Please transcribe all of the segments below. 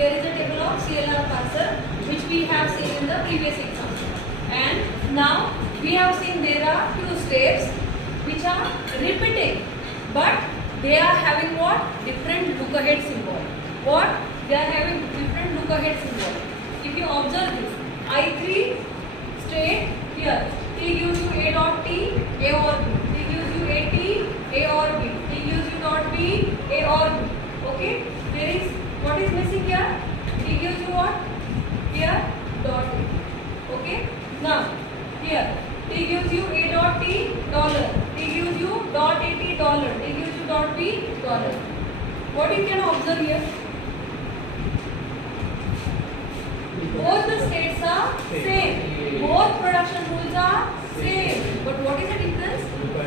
here is a table of LALR Parser which we have seen in the previous example. And now we have seen there are two steps which are repeating, but they are having what? Different look ahead symbol. What? They are having different look ahead symbol. If you observe this, I3 straight here, T gives you A dot T, A or B. T gives you A T, A or B. T gives you dot B, A or B. Okay? There is, what is missing here? T gives you what? Here, dot A. Okay? Now, here, T gives you A dot T, dollar. T gives you dot AT, dollar. T gives you dot B, dollar. What you can observe here? Both the states are same. Both production rules are same. But what is the difference?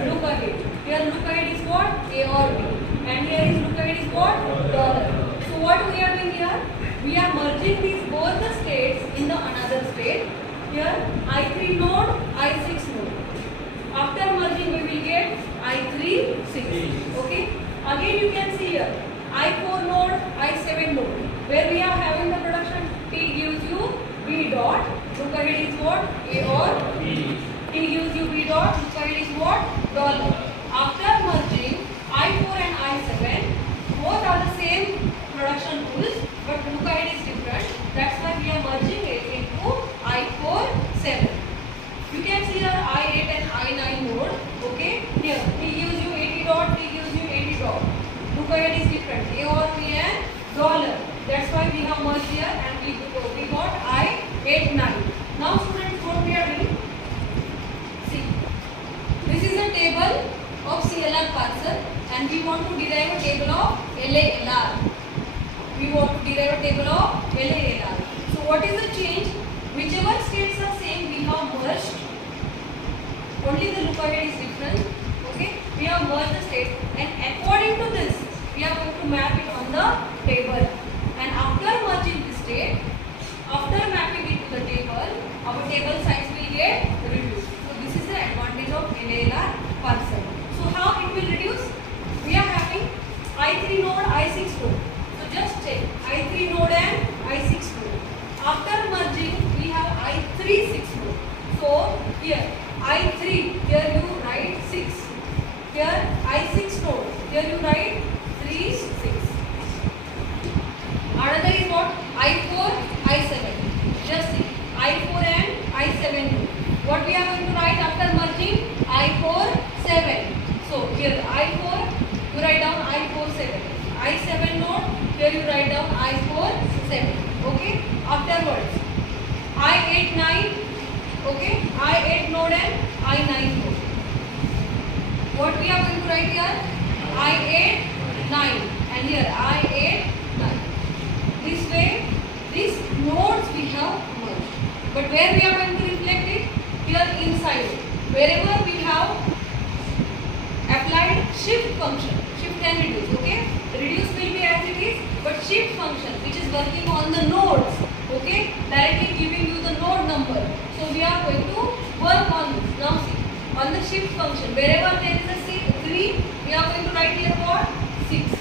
Look ahead. Here look ahead is what? A or B. And here is look ahead is what? Dollar. So what we are doing here? We are merging these both the states in the another state. Here I3 node, I6 node. After merging we will get I3, 6. Okay. Again you can see here I4 node, I7 node. Where we are having the production, T gives you B dot. Look ahead is what? A or B. T gives you B dot. Look ahead is what? Dollar. After merging I4 and I7, both are the same production rules, but look ahead is different. That's why we are merging it into I4, 7. You can see here I8 and I9 node. Okay. Here T gives you 80 dot. T gives you 80 dot. Look ahead is different. A or B and dollar. That's why we have merged here and we got I8, 9. Now students, what we are doing? See, this is a table of LALR Parser and we want to derive a table of LALR. We want to derive a table of LALR. So what is the change? Whichever states are same, we have merged. Only the look ahead is different. Okay, we have merged the states and according to this, we are going to map it on the table. And after merging the state, after mapping it to the table, our table size will get reduced. So this is the advantage of LALR Parser. So how it will reduce? We are having I3 node, I6 node. So just check I3 node and I6 node. After merging, we have I3, 6 node. So here I3, here you write 6. Here I6 node, here you write 3, 6. Another is what? I4, I7. Just see. I4 and I7 node. What we are going to write after merging? I4, 7. So here I4, you write down I4, 7. I7 node, here you write down I4, 7. Okay. Afterwards, I8, 9. Okay. I8 node and I9 node. What we are going to write here? I8, 9. And here I8, 9. This way, these nodes we have merged. But where we are going to reflect it? Here inside. Wherever we have applied shift function. Shift and reduce. Okay? Reduce will be as it is, but shift function which is working on the nodes. Okay? Directly giving you the node number. So we are going to work on this. Now see. On the shift function. Wherever there is a 3, we are going to write here what? 6.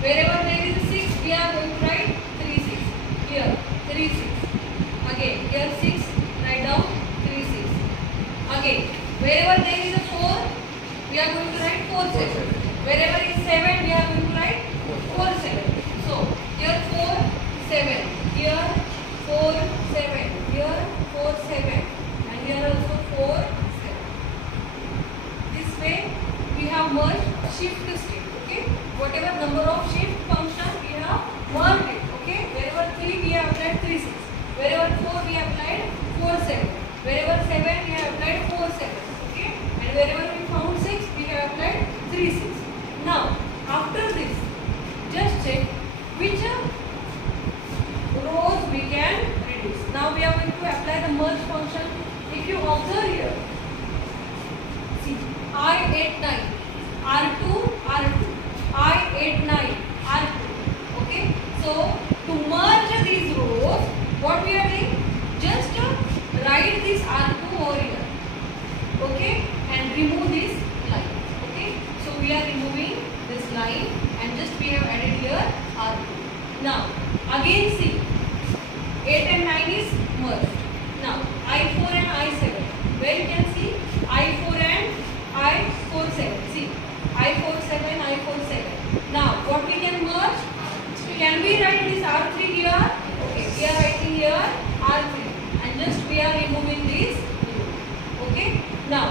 Wherever there is a 6, we are going to write 3, 6. Here, 3, 6. Again, here 6, write down 3, 6. Again, wherever there is a 4, we are going to write 4, 7. Wherever is 7, we are going to write 4, 7. So, here 4, 7. Here 4, 7. Here 4, 7. And here also 4, 7. This way, we have merged shift state. Okay? Whatever number of shift function we have merged it. Okay? Wherever 3 we have applied 3, 6. Wherever 4 we have applied 4, 7. Wherever 7 we have applied 4, 7. Okay? And wherever we found 6 we have applied 3, 6. Now after this, just check which rows we can reduce. Now we are going to apply the merge function. If you observe here, see I8, 9. R2, R2. I8, 9. R2. Okay? So, to merge these rows, what we are doing? Just write this R2 over here. Okay? And remove this line. Okay? So, we are removing this line and just we have added here R2. Now, Again see, 8 and 9 is merged. Now I4 and I7, where you can see I4 and I47. See, I47, I47. Now what we can merge? Can we write this R3 here? Okay, we are writing here R3 and just we are removing this. Okay. Now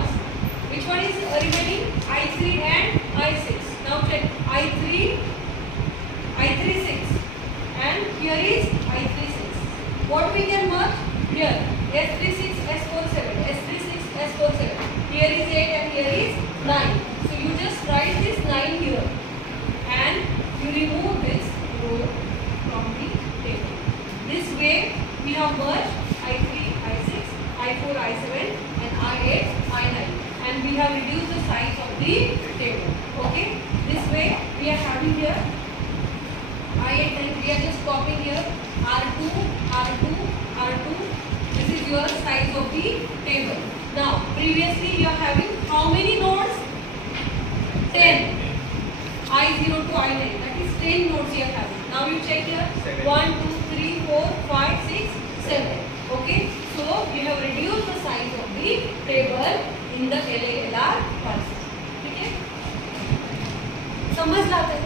which one is remaining? I3 and I6. Now check I3, I36 and here is I36. What we can merge? Here S36, S47, S36, S47. Here is 8 and here is 9. So you just write this 9 here and you remove this row from the table. This way we have merged I3, I6, I4, I7 and I8, I9 and we have reduced the size of the table. Okay. This way we are having here I8 and we are just copying here R2, R2, R2. This is your size of the table. Now previously you are having how many nodes? 10. I0 to I9, that is 10 nodes you are having. Now you check here 1, 2, 3, 4, 5, 6, 7. Okay. So we have reduced the size of the table in the LALR parser. ठीक है? समझ लाते हैं